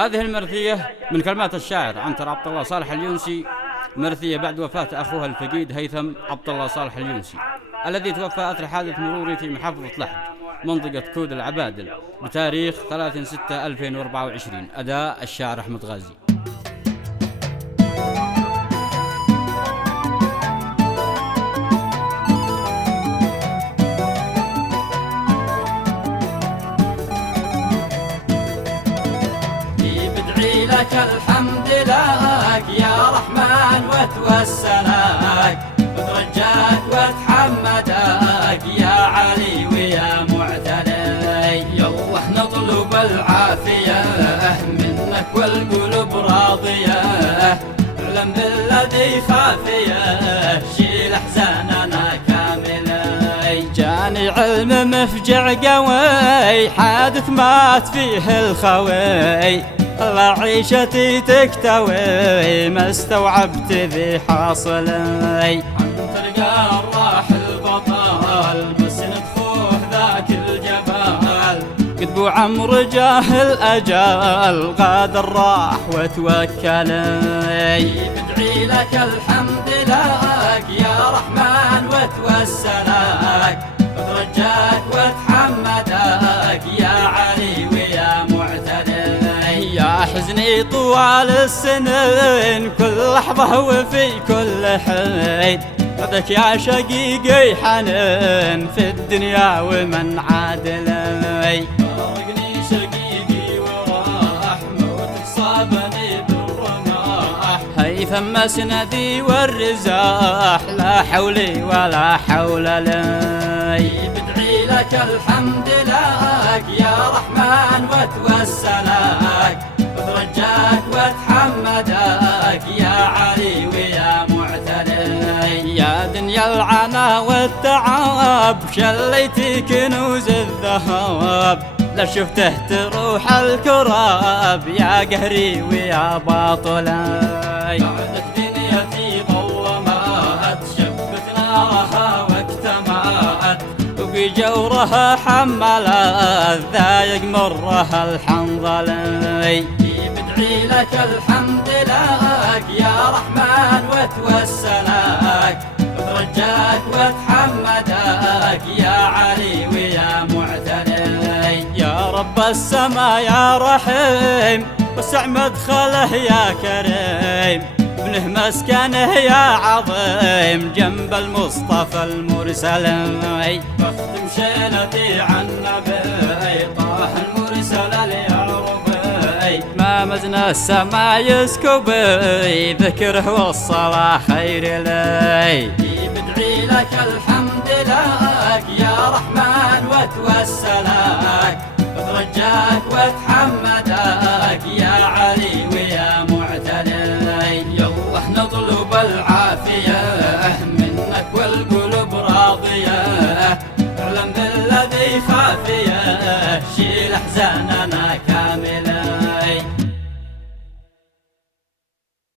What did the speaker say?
هذه المرثية من كلمات الشاعر عنتر عبد الله صالح اليونسي، مرثية بعد وفاة أخوها الفقيد هيثم عبد الله صالح اليونسي الذي توفى أثر حادث مروري في محافظة لحج منطقة كود العبادل بتاريخ 3/6/2024. أداء الشاعر أحمد غازي. لك الحمد لك يا رحمن وتوسلك، وترجاك وتحمدك يا علي ويا معتلي. يلا نطلب العافية منك والقلوب راضية، اعلم بالذي خافية شيل احزاننا كاملي. جاني علم مفجع قوي حادث مات فيه الخوي، الله عيشتي تكتوي ما استوعبت ذي حاصلي. عنتر قال راح البطل بس ندخوه ذاك الجبال، قد بو عمرو جاه الأجل غادر راح وتوكلي. بدعي لك الحمد لك يا رحمن وتوسلك، وترجاك وتحمدك يا علي ويا معتدل. يا حزني طوال السنين كل لحظة وفي كل حين، هذاك يا شقيقي حنين في الدنيا ومن عادلي. فارقني شقيقي وراح موتك صابني بالرماح، هيثم مسندي والرزاح لا حولي ولا حول لي. بدعي لك الحمد لك يا رحمن وتوسلك، وترجاك وتحمدك يا علي ويا معتلي. يا دنيا العنا والتعب شليتي كنوز الذهب، لا شفته تروح الكراب يا قهري ويا باطلي. بعدك دنيتي ظلمات شبت نارها واكتمات، وبجورها حملت ذايق مرها الحنظلي. بدعي لك الحمد لك يا رحمن وتوسلك، وترجاك وتحمدك يا علي ويا معتلي. يا رب السما يا رحيم وسع مدخله يا كريم، ابنه مسكنه يا عظيم جنب المصطفى المرسل. واختم شيلتي عن نبي طه المرسل اليعربي، ما مزن السما يسكبي ذكره والصلاة خير لي. بدعي لك الحمد لك يا رحمن وتوسلك، وترجاك وتحمدك يا علي ويا معتلي. يلا نطلب العافية منك والقلوب راضية، اعلم بالذي خافية شيل احزاننا